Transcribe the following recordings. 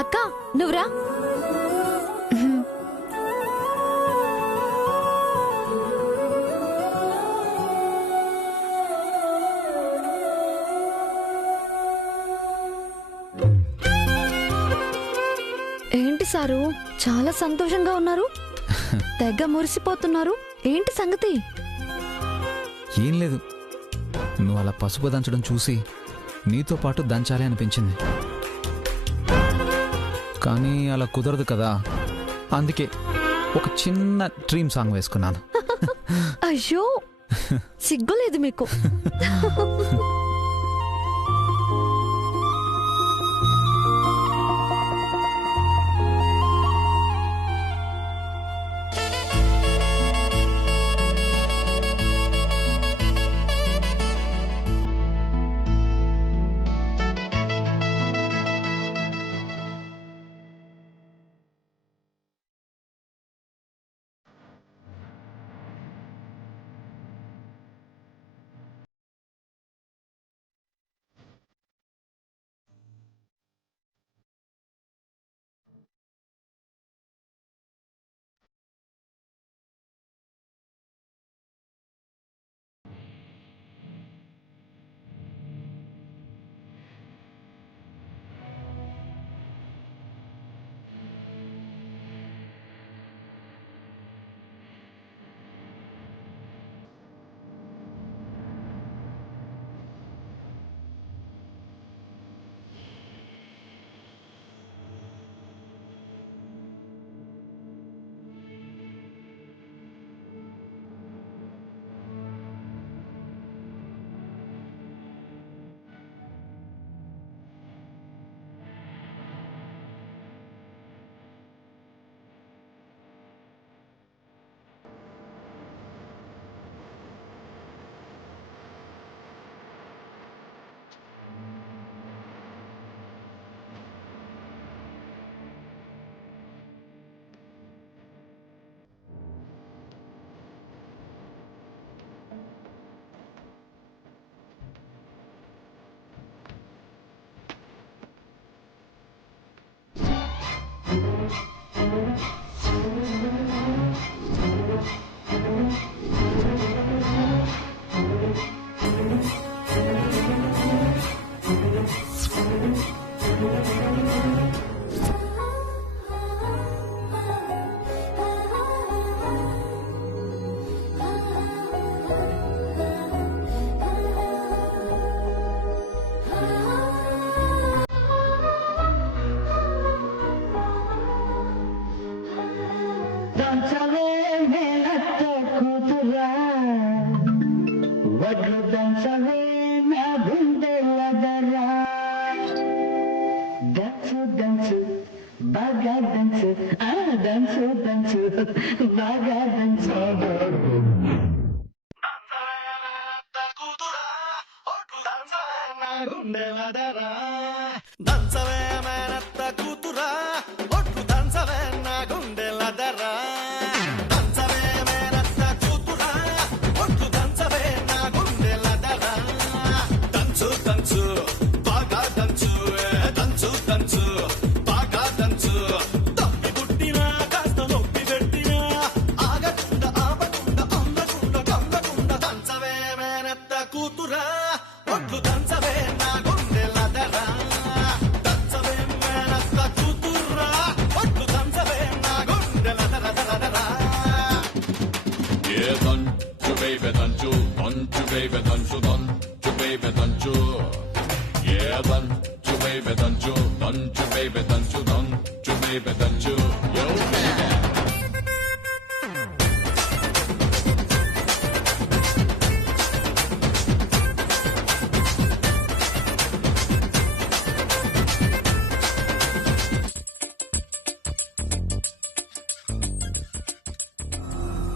అక్క నువ్వురా. ఏంటి సారు చాలా సంతోషంగా ఉన్నారు, తెగ మురిసిపోతున్నారు, ఏంటి సంగతి? ఏం లేదు, నువ్వు అలా పసుపు దంచడం చూసి నీతో పాటు దంచాలి అనిపించింది. కానీ అలా కుదరదు కదా, అందుకే ఒక చిన్న డ్రీమ్ సాంగ్ వేసుకున్నాను. అయ్యో సిగ్గులేదు మీకు.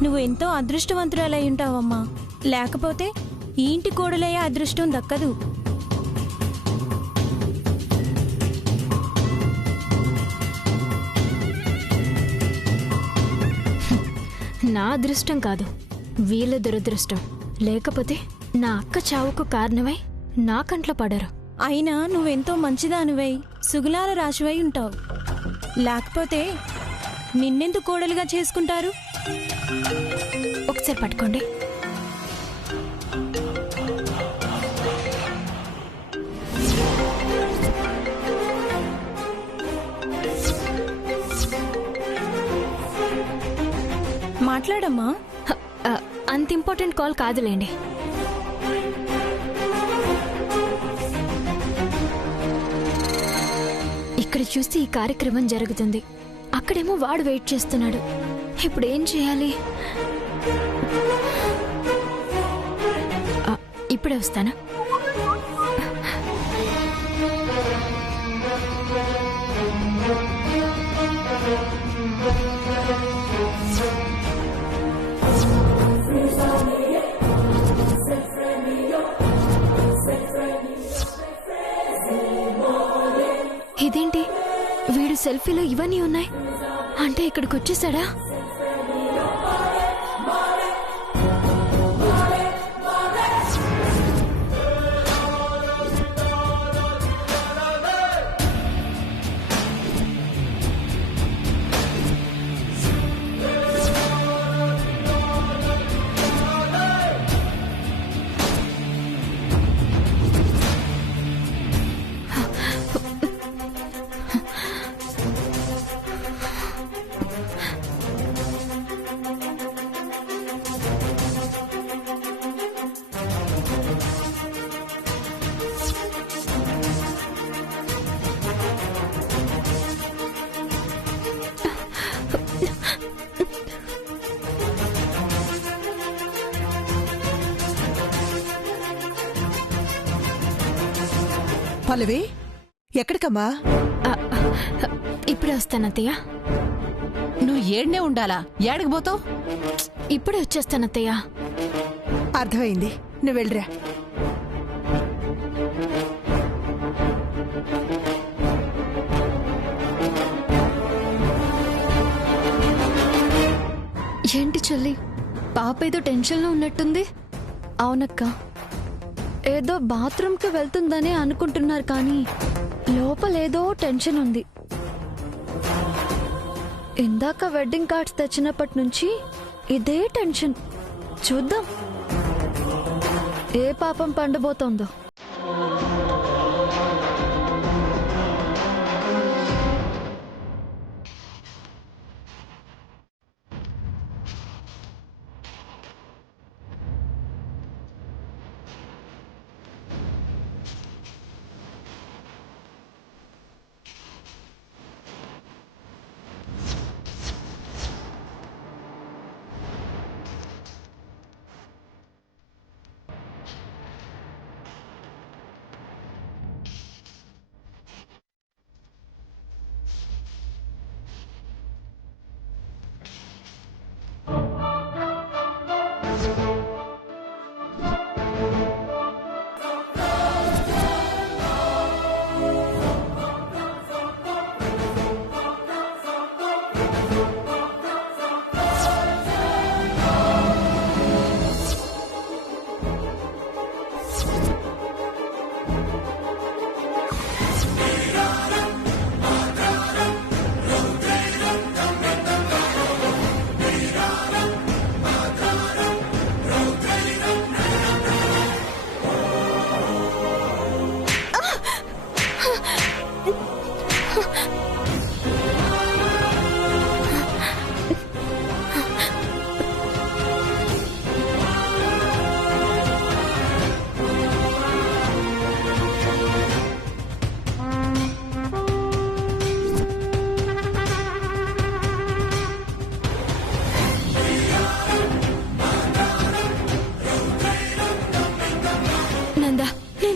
నువ్వు ఎంతో అదృష్టవంతురాలై ఉంటావమ్మా, లేకపోతే ఈ ఇంటి కోడలయ్యే అదృష్టం దక్కదు. నా అదృష్టం కాదు, వీళ్ళ దురదృష్టం. లేకపోతే నా అక్క చావుకు కారణమై నా కంట్లో పడరు. అయినా నువ్వెంతో మంచిదానివై సుగులాల రాశివై ఉంటావు. లేకపోతే నిన్నెందుకు కోడలుగా చేసుకుంటారు? ఒకసారి పట్టుకోండి. మాట్లాడమ్మా. అంత ఇంపార్టెంట్ కాల్ కాదులేండి. ఇక్కడ చూస్తే ఈ కార్యక్రమం జరుగుతుంది, అక్కడేమో వాడు వెయిట్ చేస్తున్నాడు. ఇప్పుడు ఏం చేయాలి? ఇప్పుడే వస్తాను. ఇదేంటి, వీడు సెల్ఫీలో ఇవన్నీ ఉన్నాయి అంటే ఇక్కడికి వచ్చేసాడా? పల్లవి, ఎక్కడికమ్మా? ఇప్పుడే వస్తానత్తయ్య. నువ్వు ఏడ్నే ఉండాలా? ఏడకి పోతావు? ఇప్పుడే వచ్చేస్తానత్తయ్య. అర్థమైంది, నువ్వు వెళ్ళరా. ఏంటి చెల్లి, పాప ఏదో టెన్షన్లో ఉన్నట్టుంది? అవునక్క, ఏదో బాత్రూమ్కి వెళ్తుందని అనుకుంటున్నారు, కానీ లోపల ఏదో టెన్షన్ ఉంది. ఇందాక వెడ్డింగ్ కార్డ్స్ తెచ్చినప్పటి నుంచి ఇదే టెన్షన్. చూద్దాం ఏ పాపం పండబోతోందో.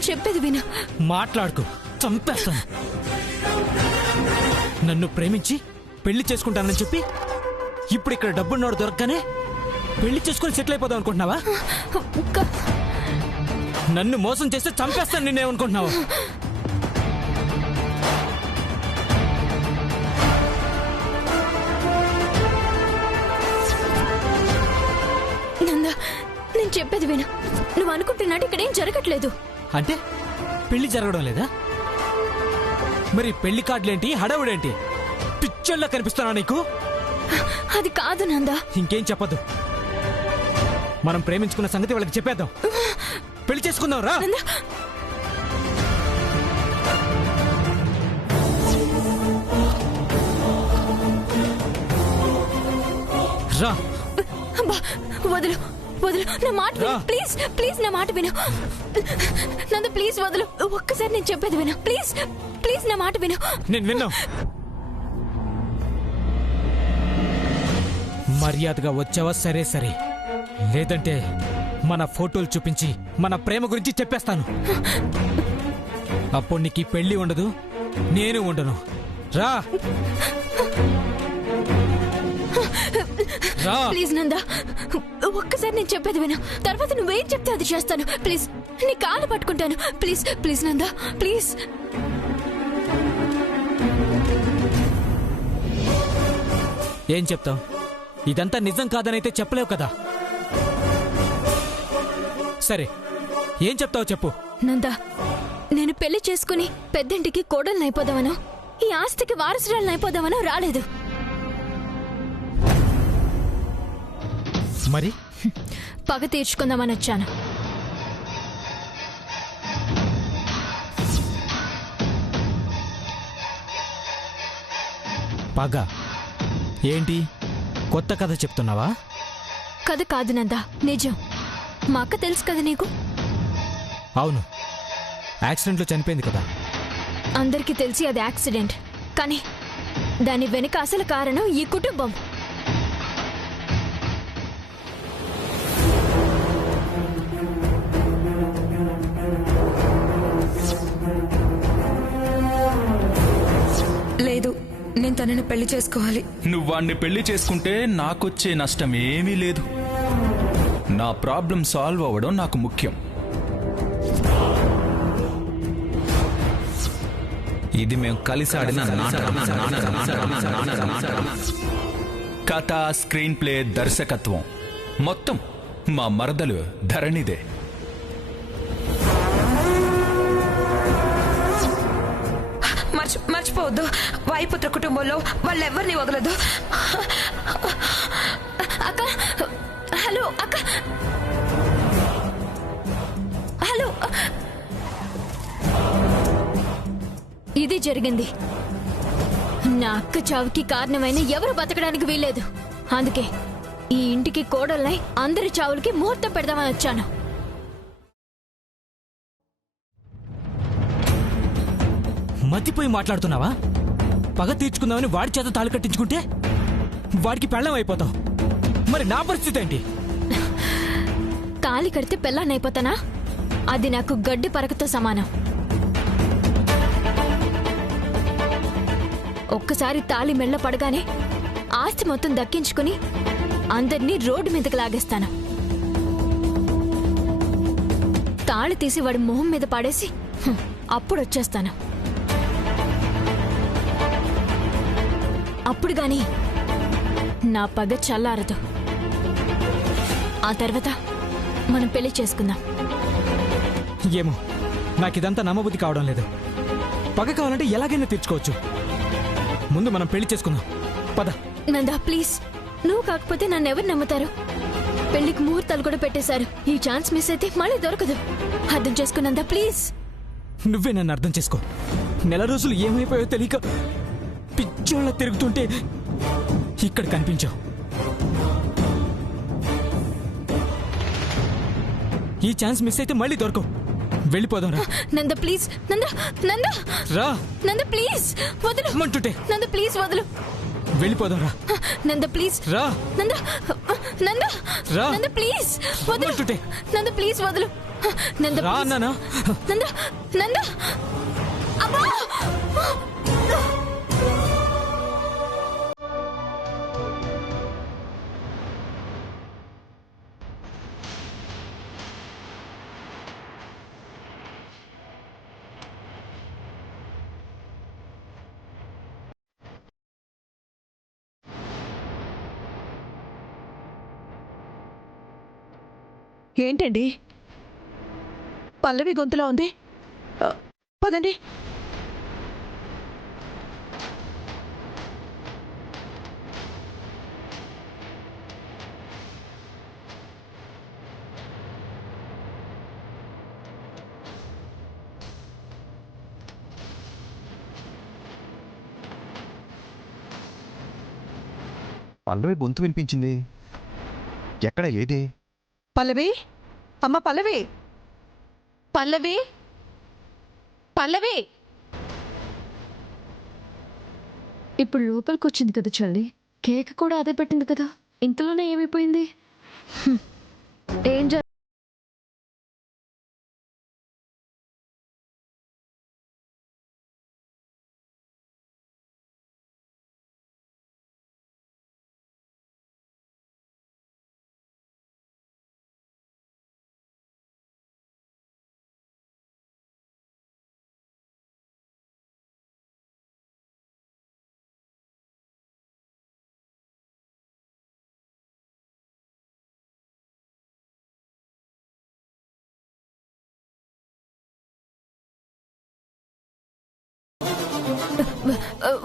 చెప్పేది విను. మాట్లాడుకో, చంపేస్తాను. నన్ను ప్రేమించి పెళ్లి చేసుకుంటానని చెప్పి ఇప్పుడు ఇక్కడ డబ్బున్నోడు దొరకగానే పెళ్లి చేసుకుని సెటిల్ అయిపోదాం అనుకుంటున్నావా? నన్ను మోసం చేస్తే చంపేస్తాను నిన్నేమనుకుంటున్నావా? నందా, నేను చెప్పేది విను. నువ్వు అనుకుంటున్నట్టు ఇక్కడేం జరగట్లేదు. అంటే పెళ్లి జరగడం లేదా? మరి పెళ్లి కార్డులేంటి, హడావుడేంటి? పిచ్చోళ్ళ కనిపిస్తున్నా నీకు? అది కాదు నందా. ఇంకేం చెప్పదు. మనం ప్రేమించుకున్న సంగతి వాళ్ళకి చెప్పేద్దాం. పెళ్లి చేసుకుందాం రా. రా. అబ్బా, వదులు వదులు, నా మాట విను. ప్లీజ్ ప్లీజ్ నా మాట విను నంద. ప్లీజ్ వదులు, ఒక్కసారి నేను చెప్పేది విను. ప్లీజ్ ప్లీజ్ నా మాట విను. నేను విన్నా. మర్యాదగా వచ్చావా? సరే సరే, లేదంటే మన ఫోటోలు చూపించి మన ప్రేమ గురించి చెప్పేస్తాను. అప్పుడు నీకు పెళ్లి ఉండదు, నేను ఉండను. రా రా. ప్లీజ్ నందా, ఒక్కసారి నేను చెప్పేది విను. తర్వాత నువ్వేం చెప్తే అది చేస్తాను. ప్లీజ్, నీ కాలు పట్టుకుంటాను. Please please Nanda, please. ఏం చెప్తావు? ఇదంతా నిజం కాదనైతే చెప్పలేవు కదా. సరే, ఏం చెప్తావు చెప్పు. నందా, నేను పెళ్లి చేసుకుని పెద్దింటికి కోడల్ని అయిపోదామనో, ఈ ఆస్తికి వారసురాలను అయిపోదామనో రాలేదు. మరి పగ తీర్చుకుందామని వచ్చాను. పగ ఏంటి? కొత్త కథ చెప్తున్నావా? కథ కాదు నందా, నిజం. మా అక్క తెలుసు కదా నీకు. అవును, యాక్సిడెంట్లో చనిపోయింది కదా. అందరికీ తెలిసి అది యాక్సిడెంట్, కానీ దాని వెనుక అసలు కారణం ఈ కుటుంబం. లేదు, నేను తనని పెళ్లి చేసుకోవాలి. నువ్వు వాణ్ణి పెళ్లి చేసుకుంటే నాకొచ్చే నష్టం ఏమీ లేదు. నా ప్రాబ్లం సాల్వ్ అవ్వడం నాకు ముఖ్యం. ఇది మేము కలిసి ఆడిన కథ, స్క్రీన్ ప్లే, దర్శకత్వం మొత్తం మా మరదలు ధరణిదే. మర్చిపోవద్దు, వాయుపుత్ర కుటుంబంలో వాళ్ళెవ్వరిని వదలదు. అక్క, హలో అక్క, హలో. ఇది జరిగింది. నా అక్క చావుకి కారణమైన ఎవరు బతకడానికి వీల్లేదు. అందుకే ఈ ఇంటికి కోడల్నై అందరి చావులకి ముహూర్తం పెడదామని వచ్చాను. మతిపోయి మాట్లాడుతున్నావా? పగ తీర్చుకుందామని వాడి చేత తాళి కట్టించుకుంటే వాడికి పెళ్ళం అయిపోతావు. మరి నా పరిస్థితి ఏంటి? తాళి కడితే పెళ్ళాన్నైపోతానా? అది నాకు గడ్డి పరకతో సమానం. ఒక్కసారి తాళి మెళ్ళ పడగానే ఆస్తి మొత్తం దక్కించుకుని అందరినీ రోడ్డు మీదకి లాగేస్తాను. తాళి తీసి వాడి మొహం మీద పడేసి అప్పుడు వచ్చేస్తాను. అప్పుడు గాని నా పగ చల్లారదు. ఆ తర్వాత మనం పెళ్లి చేసుకుందాం. ఏమో, నాకిదంతా నమ్మబుద్ధి కావడం లేదు. పగ కావాలంటే ఎలాగైనా తీర్చుకోవచ్చు. ముందు మనం పెళ్లి చేసుకుందాం. పద. నందా ప్లీజ్, నువ్వు కాకపోతే నన్ను ఎవరు నమ్ముతారు? పెళ్లికి ముహూర్తాలు కూడా పెట్టేశారు. ఈ ఛాన్స్ మిస్ అయితే మళ్ళీ దొరకదు. అర్థం చేసుకున్నందా ప్లీజ్. నువ్వే నన్ను అర్థం చేసుకో. నెల రోజులు ఏమైపోయో తెలియక పిచ్చోళ్ళ తిరుగుతుంటే ఇక్కడ కనిపించావు. ఈ ఛాన్స్ మిస్ అయితే మళ్ళీ దొరకవు. వెళ్ళిపోదాం రా. నంద ప్లీజ్, నంద నంద రా. నంద ప్లీజ్ వదులు. మంటుంటే నంద ప్లీజ్ వదులు. వెళ్ళిపోదాం రా. నంద ప్లీజ్ రా. నంద నంద రా. నంద ప్లీజ్ వదులు. మంటుంటే నంద ప్లీజ్ వదులు. నంద రా please. అన్నానా? నంద నంద అబ్బా. ఏంటండి పల్లవి గొంతులో ఉంది? పదండి. పల్లవి గొంతు వినిపించింది. ఎక్కడ ఏది? పల్లవి, అమ్మ పల్లవి, పల్లవి, పల్లవి. ఇప్పుడు లోపలికి వచ్చింది కదా చెల్లి, కేక్ కూడా అదే పెట్టింది కదా, ఇంతలోనే ఏమైపోయింది? ఏం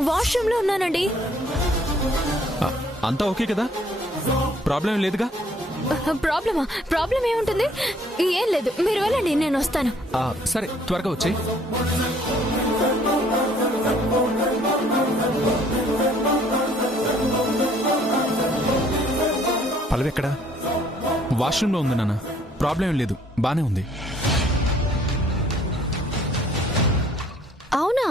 వాష్రూమ్ లో ఉన్నానండి. అంతా ఓకే కదా? ప్రాబ్లం లేదుగా? ప్రాబ్లం ఏముంటుంది? ఏం లేదు, మీరు వెళ్ళండి, నేను వస్తాను. సరే, త్వరగా వచ్చేయ్. పల్లవి ఎక్కడ? వాష్రూమ్లో ఉంది నాన్న. ప్రాబ్లం లేదు, బానే ఉంది. అవునా?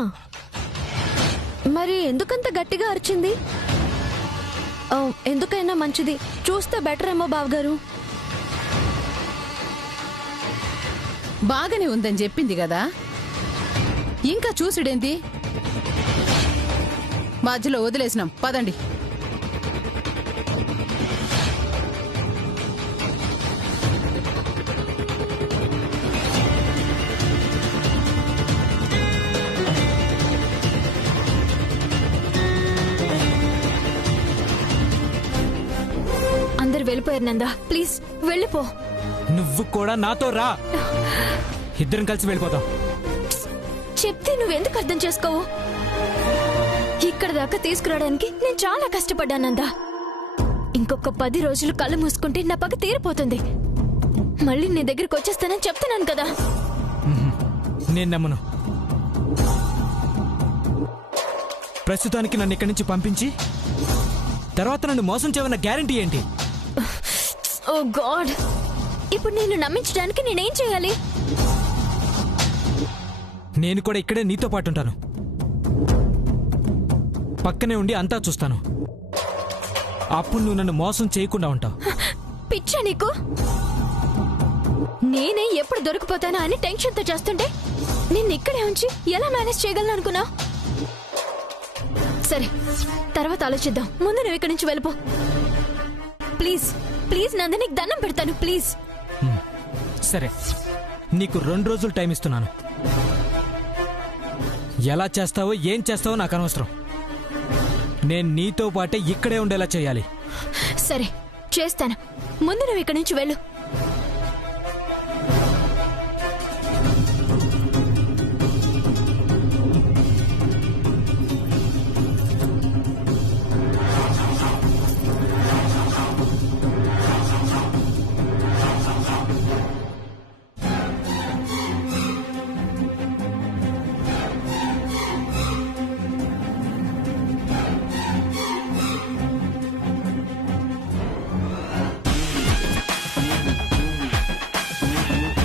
మరి ఎందుకంత గట్టిగా అరిచింది? ఎందుకైనా మంచిది చూస్తే బెటర్ ఏమో బావగారు. బాగానే ఉందని చెప్పింది కదా, ఇంకా చూసుడేంది? మధ్యలో వదిలేసినాం, పదండి. అందరు వెళ్ళిపోయారు నందా, ప్లీజ్ వెళ్ళిపో. నువ్వు కూడా నాతో రా, ఇద్దరం కలిసి వెళ్ళిపోతాం. చెప్తే నువ్వెందుకు అర్థం చేసుకోవు? ఇక్కడ దాకా తీసుకురావడానికి నేను చాలా కష్టపడ్డానందా. ఇంకొక 10 రోజులు కళ్ళు మూసుకుంటే నా పగ తీరిపోతుంది. మళ్ళీ నీ దగ్గరికి వచ్చేస్తానని చెప్తున్నాను కదా. నేను నమ్మను. ప్రస్తుతానికి నన్ను ఇక్కడి నుంచి పంపించి తర్వాత నన్ను మోసం చేయవన్న గ్యారంటీ ఏంటి? ఓ గాడ్, ఇప్పుడు నేను నమ్మించడానికి నేనేం చేయాలి? నేను కూడా ఇక్కడే నీతో పాటు ఉంటాను, పక్కనే ఉండి అంతా చూస్తాను. అప్పుడు నువ్వు నన్ను మోసం చేయకుండా ఉంటావు. పిచ్చా నీకు? నేనే ఎప్పుడు దొరికిపోతానా అని టెన్షన్తో చేస్తుంటే నిన్ను ఇక్కడే ఉంచి ఎలా మేనేజ్ చేయగలను అనుకున్నా? సరే, తర్వాత ఆలోచిద్దాం. ముందు నువ్వు ఇక్కడి నుంచి వెళ్ళిపో ప్లీజ్. ప్లీజ్ నంది, నీకు దండం పెడతాను, ప్లీజ్. సరే, నీకు 2 రోజులు టైం ఇస్తున్నాను. ఎలా చేస్తావో ఏం చేస్తావో నాకు అనవసరం. నేను నీతో పాటే ఇక్కడే ఉండేలా చేయాలి. సరే, చేస్తాను. ముందు నువ్వు ఇక్కడి నుంచి వెళ్ళు.